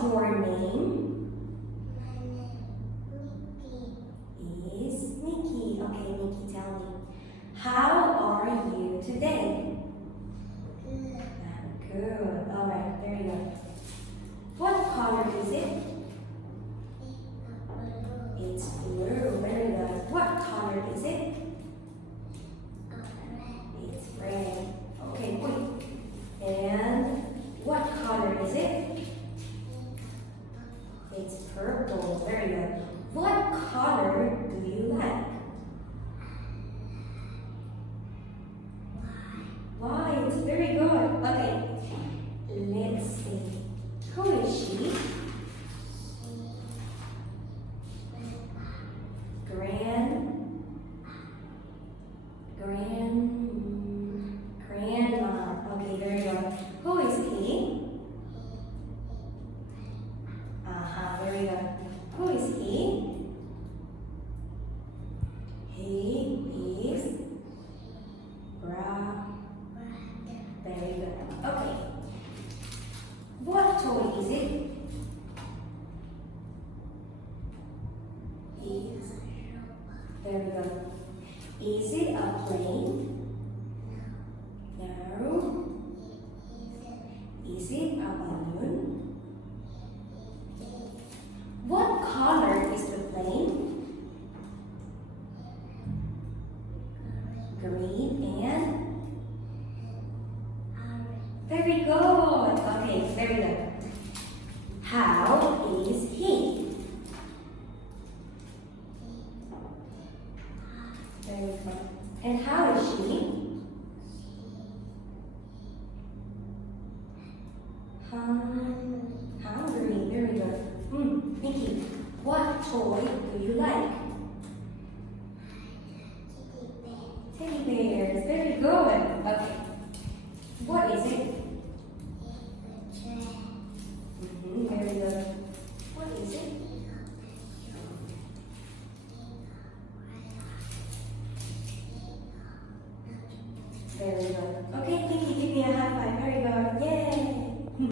What's your name? My name Is Nikki. Okay, Nikki, tell me. How are you today? Nikki. Good. All right, very good. What color is it? Blue. It's blue. Very good. What color is it? Red. It's red. Okay, wait. And what color is it? It's purple. Very good. What color do you like? Why? It's very good. Okay. Let's see. Who is she? Grandma. Okay, very good. Who is he? Very good. Who is he? He is very good. Okay. What toy is it? Is very good. Is it a plane? No. Is it a balloon? What color is the plane? Green and very good. Okay, very good. How is he? Very good. And how is she? Hungry. Very good. Nikki, what toy do you like? Teddy bears. Very good. Okay. What is it? Very good. What is it? Very good.